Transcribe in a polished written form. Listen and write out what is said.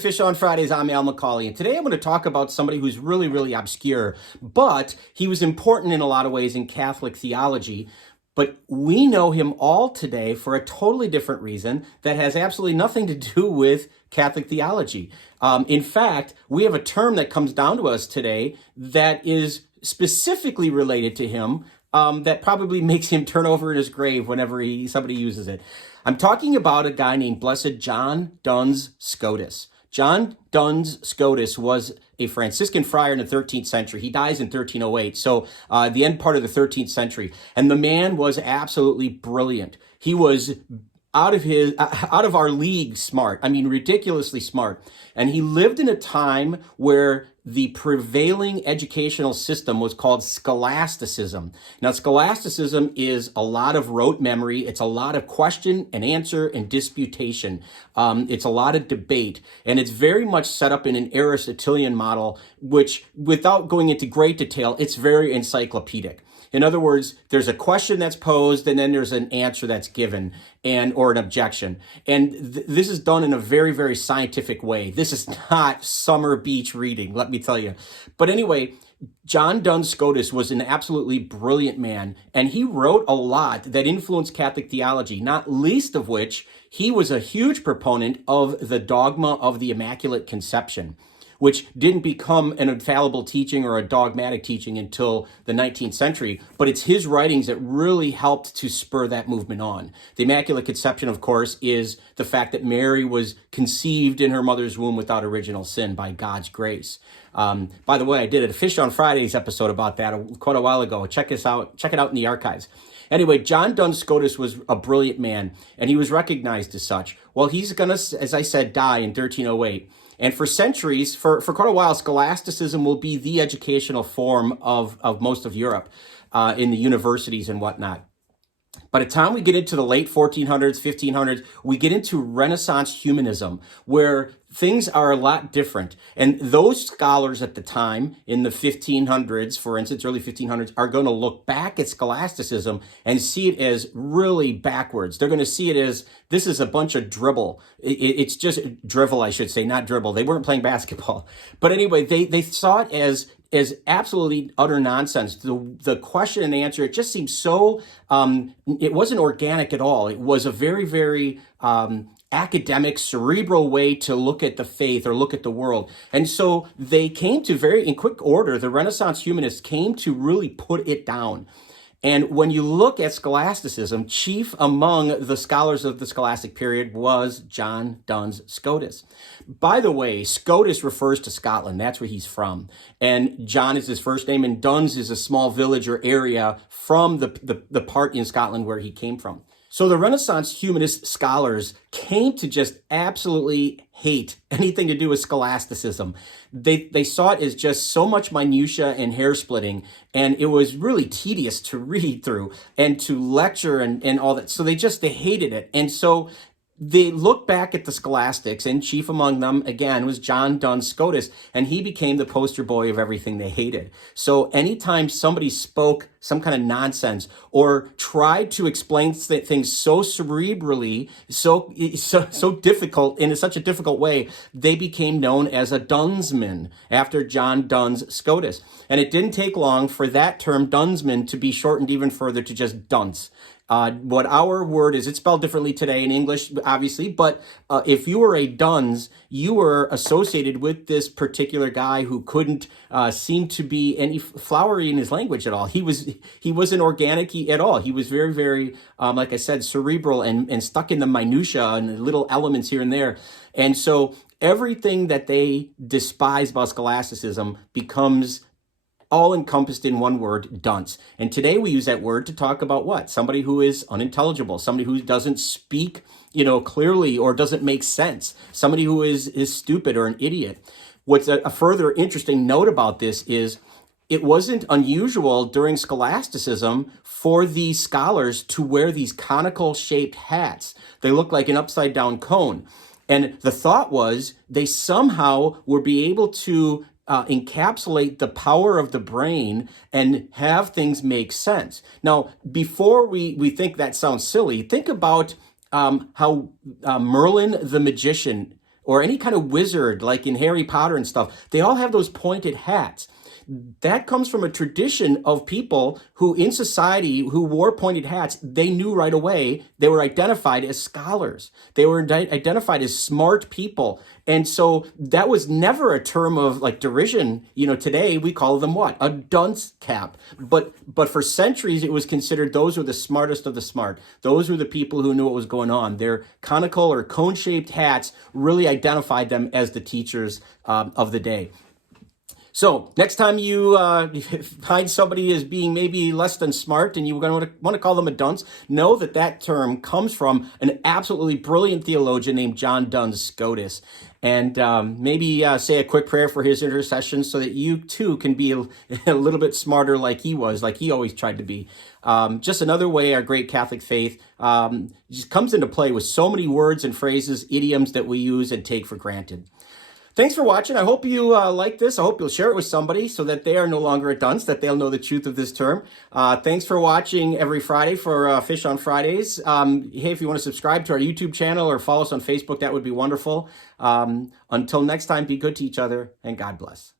Fish on Fridays. I'm McCauley, and today I'm going to talk about somebody who's really, really obscure, but he was important in a lot of ways in Catholic theology. But we know him all today for a totally different reason that has absolutely nothing to do with Catholic theology. In fact, we have a term that comes down to us today that is specifically related to him, that probably makes him turn over in his grave whenever somebody uses it. I'm talking about a guy named Blessed John Duns Scotus. John Duns Scotus was a Franciscan friar in the 13th century. He dies in 1308, so the end part of the 13th century. And the man was absolutely brilliant. He was out of our league smart. I mean, ridiculously smart. And he lived in a time where the prevailing educational system was called scholasticism. Now, scholasticism is a lot of rote memory. It's a lot of question and answer and disputation. It's a lot of debate. And it's very much set up in an Aristotelian model, which, without going into great detail, it's very encyclopedic. In other words, there's a question that's posed and then there's an answer that's given or an objection. And this is done in a very, very scientific way. This is not summer beach reading, let me tell you. But anyway, John Duns Scotus was an absolutely brilliant man, and he wrote a lot that influenced Catholic theology, not least of which he was a huge proponent of the dogma of the Immaculate Conception, which didn't become an infallible teaching or a dogmatic teaching until the 19th century, but it's his writings that really helped to spur that movement on. The Immaculate Conception, of course, is the fact that Mary was conceived in her mother's womb without original sin by God's grace. By the way, I did a Fish on Fridays episode about that quite a while ago. Check it out in the archives. Anyway, John Duns Scotus was a brilliant man, and he was recognized as such. Well, he's going to, as I said, die in 1308. And for centuries, for quite a while, scholasticism will be the educational form of most of Europe in the universities and whatnot. By the time we get into the late 1400s, 1500s, we get into Renaissance humanism, where things are a lot different. And those scholars at the time, in the 1500s, for instance, early 1500s, are going to look back at scholasticism and see it as really backwards. They're going to see it as, this is a bunch of dribble. It's just drivel, I should say, not dribble. They weren't playing basketball. But anyway, they saw it as absolutely utter nonsense. The question and answer, it just seemed so, it wasn't organic at all. It was a very, very academic, cerebral way to look at the faith or look at the world. And so they came to in quick order, the Renaissance humanists came to really put it down. And when you look at scholasticism, chief among the scholars of the scholastic period was John Duns Scotus. By the way, Scotus refers to Scotland. That's where he's from. And John is his first name, and Duns is a small village or area from the part in Scotland where he came from. So the Renaissance humanist scholars came to just absolutely hate anything to do with scholasticism. They saw it as just so much minutia and hair splitting, and it was really tedious to read through and to lecture and all that. So they hated it. And so they look back at the scholastics, and chief among them, again, was John Duns Scotus, and he became the poster boy of everything they hated. So anytime somebody spoke some kind of nonsense or tried to explain things so cerebrally, so difficult, in such a difficult way, they became known as a Dunsman after John Duns Scotus. And it didn't take long for that term Dunsman to be shortened even further to just dunce. What our word is, it's spelled differently today in English, obviously, but if you were a Duns, you were associated with this particular guy who couldn't seem to be any flowery in his language at all. He wasn't organic at all. He was very, very, like I said, cerebral and stuck in the minutia and little elements here and there. And so everything that they despise about scholasticism becomes all encompassed in one word, dunce. And today we use that word to talk about what? Somebody who is unintelligible, somebody who doesn't speak, clearly or doesn't make sense, somebody who is stupid or an idiot. What's a further interesting note about this is it wasn't unusual during scholasticism for these scholars to wear these conical shaped hats. They look like an upside down cone. And the thought was they somehow would be able to encapsulate the power of the brain and have things make sense. Now, before we think that sounds silly, think about how Merlin the magician or any kind of wizard like in Harry Potter and stuff. They all have those pointed hats. That comes from a tradition of people who in society who wore pointed hats. They knew right away they were identified as scholars. They were identified as smart people. And so that was never a term of like derision. You know, today we call them what? A dunce cap. But for centuries, it was considered those were the smartest of the smart. Those were the people who knew what was going on. Their conical or cone-shaped hats really identified them as the teachers of the day. So next time you find somebody as being maybe less than smart and you're going to want to call them a dunce, know that that term comes from an absolutely brilliant theologian named John Duns Scotus. And maybe say a quick prayer for his intercession so that you too can be a little bit smarter like he was, like he always tried to be. Just another way our great Catholic faith just comes into play with so many words and phrases, idioms that we use and take for granted. Thanks for watching. I hope you like this. I hope you'll share it with somebody so that they are no longer a dunce, that they'll know the truth of this term. Thanks for watching every Friday for Fish on Fridays. Hey, if you want to subscribe to our YouTube channel or follow us on Facebook, that would be wonderful. Until next time, be good to each other and God bless.